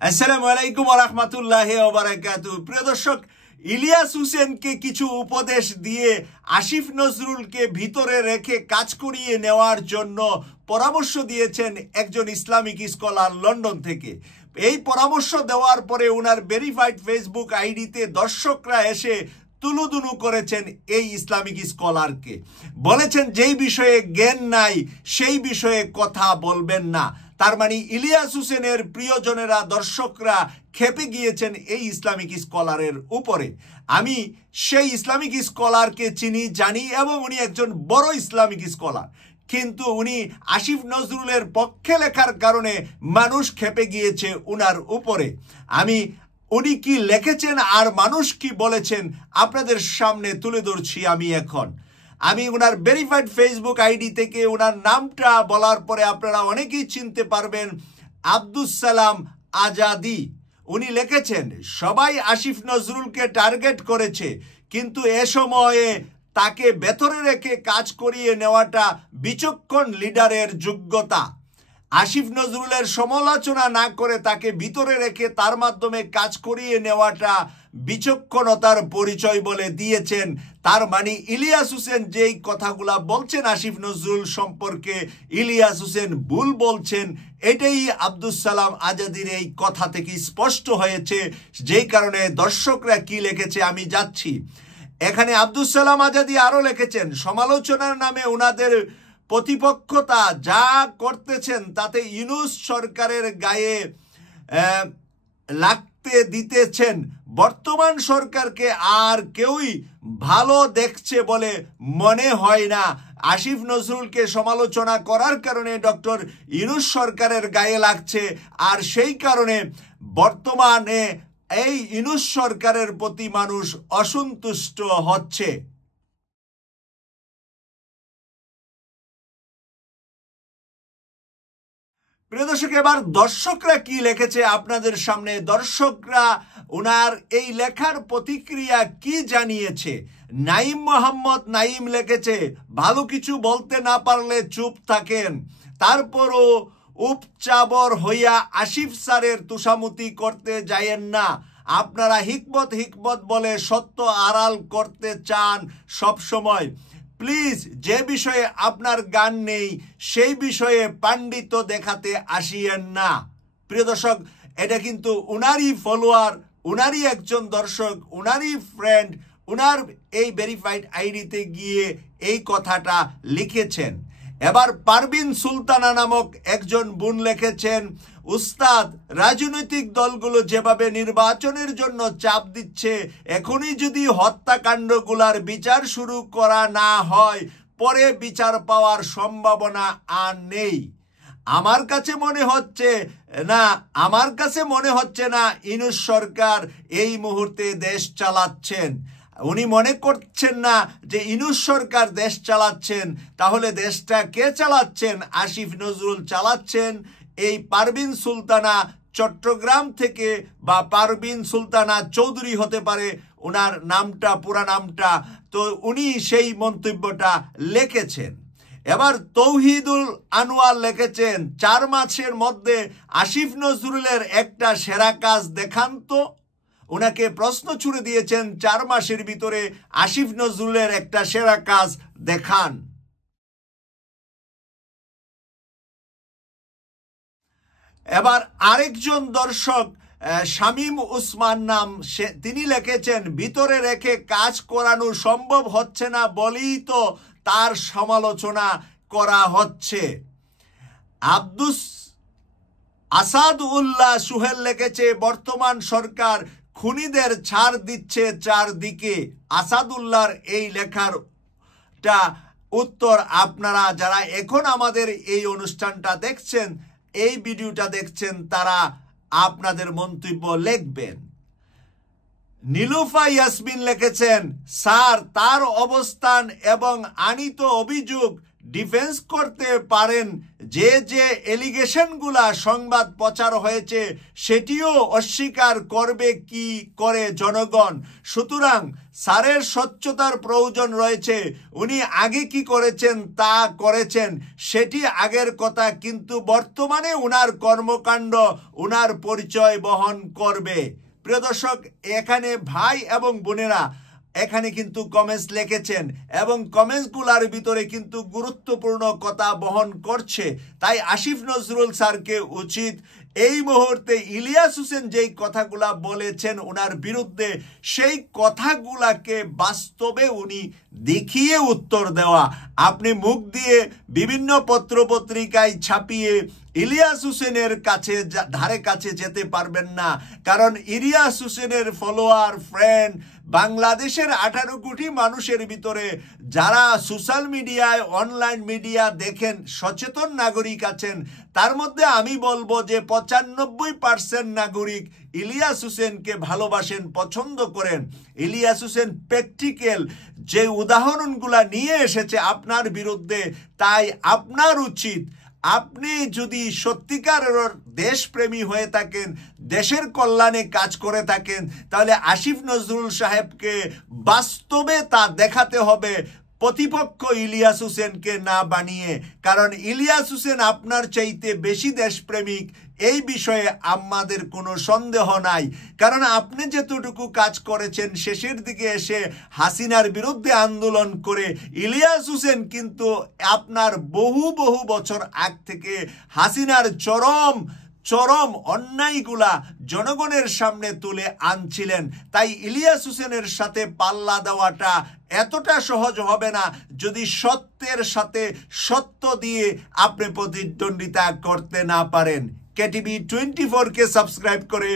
আসসালামু আলাইকুম ওয়া রাহমাতুল্লাহি ওয়া বারাকাতুহু। প্রিয় দর্শক, ইলিয়াস হোসেনকে কিছু উপদেশ দিয়ে আসিফ নজরুলকে ভিতরে রেখে কাজ করিয়ে নেওয়ার জন্য পরামর্শ দিয়েছেন একজন ইসলামিক স্কলার লন্ডন থেকে। এই পরামর্শ দেওয়ার পরে ওনার ভেরিফাইড ফেসবুক আইডিতে দর্শকরা এসে তুলুদুলু করেছেন এই ইসলামিক স্কলারকে, বলেছেন যেই বিষয়ে জ্ঞান নাই সেই বিষয়ে কথা বলবেন না। তার মানে ইলিয়াস হোসেনের প্রিয়জনেরা, দর্শকরা খেপে গিয়েছেন এই ইসলামিক স্কলারের উপরে। আমি সেই ইসলামিক স্কলারকে চিনি, জানি, এবং উনি একজন বড় ইসলামিক স্কলার, কিন্তু উনি আসিফ নজরুলের পক্ষে লেখার কারণে মানুষ খেপে গিয়েছে উনার উপরে। উনি কি লিখেছেন আর মানুষ কি বলেছেন আপনাদের সামনে তুলে ধরছি আমি ওনার ভেরিফাইড ফেসবুক আইডি থেকে ওনার নামটা বলার পরে আপনারা অনেকেই চিনতে পারবেন। আব্দুস সালাম আজাদি উনি লিখেছেন, সবাই আসিফ নজরুলকে টার্গেট করেছে, কিন্তু এ সময়ে তাকে ভেতরে রেখে কাজ করিয়ে নেওয়াটা বিচক্ষণ লিডারের যোগ্যতা। আসিফ নজরুলের সমালোচনা না করে তাকে ভিতরে রেখে তার মাধ্যমে কাজ করিয়ে নেওয়াটা বিচক্ষণতার পরিচয় বলে দিয়েছেন। তার মানে ইলিয়াস হোসেন যেই কথাগুলা বলছেন আসিফ নজরুল সম্পর্কে, ইলিয়াস হোসেন ভুল বলছেন। এটাই আব্দুস সালাম আজাদির এই কথা থেকে স্পষ্ট হয়েছে, যেই কারণে দর্শকরা কি লিখেছে আমি যাচ্ছি। এখানে আব্দুস সালাম আজাদি আরো লিখেছেন, সমালোচনার নামে ওনাদের প্রতিপক্ষতা যা করতেছেন তাতে ইউনূস সরকারের গায়ে লাগতে দিতেছেন। বর্তমান সরকারকে আর কেউই ভালো দেখছে বলে মনে হয় না। আসিফ নজরুলকে সমালোচনা করার কারণে ডক্টর ইউনূস সরকারের গায়ে লাগছে, আর সেই কারণে বর্তমানে এই ইউনূস সরকারের প্রতি মানুষ অসন্তুষ্ট হচ্ছে। প্রিয় দর্শক, এবার দর্শকরা কি লিখেছে আপনাদের সামনে। দর্শকরা ওনার এই লেখার প্রতিক্রিয়া কি জানিয়েছে। নাইম মোহাম্মদ নাইম লিখেছে, ভালো কিছু বলতে না পারলে চুপ থাকেন, তারপরও উপচাবর হইয়া আসিফ স্যারের তুষামুতি করতে যায়েন না। আপনারা হিকমত বলে সত্য আড়াল করতে চান সব সময়। প্লিজ, যে বিষয়ে আপনার জ্ঞান নেই সেই বিষয়ে পাণ্ডিত্য দেখাতে আসিয়েন না। প্রিয় দর্শক, এটা কিন্তু উনারই ফলোয়ার, উনারই একজন দর্শক, উনারই ফ্রেন্ড, উনার এই ভেরিফাইড আইডিতে গিয়ে এই কথাটা লিখেছেন। এবার পারভিন সুলতানা নামক একজন বোন লিখেছেন, উস্তাদ, রাজনৈতিক দলগুলো যেভাবে নির্বাচনের জন্য চাপ দিচ্ছে, এখনই যদি হত্যাকাণ্ডগুলার বিচার শুরু করা না হয় পরে বিচার পাওয়ার সম্ভাবনা আর নেই। আমার কাছে মনে হচ্ছে না ইউনূস সরকার এই মুহূর্তে দেশ চালাচ্ছেন। উনি মনে করছেন না যে ইউনূস সরকার দেশ চালাচ্ছেন। তাহলে দেশটা কে চালাচ্ছেন? আসিফ নজরুল চালাচ্ছেন। এই পারভিন সুলতানা চট্টগ্রাম থেকে, বা পারভিন সুলতানা চৌধুরী হতে পারে ওনার নামটা, পুরা নামটা, তো উনি সেই মন্তব্যটা লিখেছেন। এবার তৌহিদুল আনোয়ার লিখেছেন, 4 মাসের মধ্যে আসিফ নজরুলের একটা সেরা কাজ দেখান তো। ওনাকে প্রশ্ন ছুড়ে দিয়েছেন, 4 মাসের ভিতরে আসিফ নজরুলের একটা সেরা কাজ দেখান। এবার আরেকজন দর্শক শামীম উসমান নাম, তিনি লিখেছেন, ভিতরে রেখে কাজ করানো সম্ভব হচ্ছে না বলেই তো তার সমালোচনা করা হচ্ছে। আসাদউল্লাহ সুহেল লিখেছে, বর্তমান সরকার খুনিদের ছাড় দিচ্ছে চারদিকে। আসাদুল্লাহর এই লেখারটা উত্তর আপনারা যারা এখন আমাদের এই অনুষ্ঠানটা দেখছেন, এই ভিডিওটা দেখছেন, তারা আপনাদের মন্তব্য লিখবেন। নীলুফা ইয়াসমিন লিখেছেন, স্যার, তার অবস্থান এবং আনিত অভিযোগ ডিফেন্স করতে পারেন, যে যে এলিগেশনগুলা সংবাদ প্রচার হয়েছে সেটিও অস্বীকার করবে কি করে জনগণ। সুতরাং স্যারের স্বচ্ছতার প্রয়োজন রয়েছে। উনি আগে কি করেছেন তা করেছেন, সেটি আগের কথা, কিন্তু বর্তমানে উনার কর্মকাণ্ড উনার পরিচয় বহন করবে। প্রিয় দর্শক, এখানে ভাই এবং বোনেরা এখানে কিন্তু কমেন্টস লিখেছেন এবং কমেন্টসগুলোর ভিতরে কিন্তু গুরুত্বপূর্ণ কথা বহন করছে। তাই আসিফ নজরুল স্যারকে উচিত এই মুহূর্তে ইলিয়াস হোসেন যেই কথাগুলা বলেছেন ওনার বিরুদ্ধে, সেই কথাগুলাকে বাস্তবে উনি দেখিয়ে উত্তর দেওয়া। আপনি মুখ দিয়ে বিভিন্ন পত্রপত্রিকায় ছাপিয়ে ইলিয়াস হোসেনের কাছে ধারে কাছে যেতে পারবেন না, কারণ ইলিয়াস হোসেনের ফলোয়ার ফ্রেন্ড বাংলাদেশের 18 কোটি মানুষের ভিতরে যারা সোশ্যাল মিডিয়ায় অনলাইন মিডিয়া দেখেন সচেতন নাগরিক আছেন, তার মধ্যে আমি বলবো যে 95% নাগরিক ইলিয়াস হোসেনকে ভালোবাসেন, পছন্দ করেন। ইলিয়াস হোসেন প্র্যাকটিক্যাল যে উদাহরণগুলা নিয়ে এসেছে আপনার বিরুদ্ধে, তাই আপনার উচিত, আপনি যদি সত্যিকারের দেশপ্রেমী হয়ে থাকেন, দেশের কল্যাণে কাজ করে থাকেন, তাহলে আসিফ নজরুল সাহেবকে বাস্তবে তা দেখাতে হবে, প্রতিপক্ষ ইলিয়াস হোসেনকে না বানিয়ে। কারণ ইলিয়াস হোসেন আপনার চাইতে বেশি দেশপ্রেমিক, এই বিষয়ে আমাদের কোনো সন্দেহ নাই। কারণ আপনি যতটুকু কাজ করেছেন শেষের দিকে এসে হাসিনার বিরুদ্ধে আন্দোলন করে, ইলিয়াস হোসেন কিন্তু আপনার বহু বহু বছর আগ থেকে হাসিনার চরম অন্যায়গুলা জনগণের সামনে তুলে আনছিলেন। তাই ইলিয়াস হোসেনের সাথে পাল্লা দেওয়াটা এতটা সহজ হবে না যদি সত্যের সাথে সত্য দিয়ে আপনি প্রতিদ্বন্দ্বিতা করতে না পারেন। কেটিভি 24-কে সাবস্ক্রাইব করে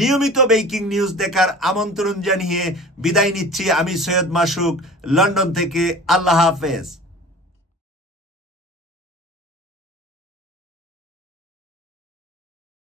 নিয়মিত ব্রেকিং নিউজ দেখার আমন্ত্রণ জানিয়ে বিদায় নিচ্ছি। আমি সৈয়দ মাসুক, লন্ডন থেকে। আল্লাহ হাফেজ।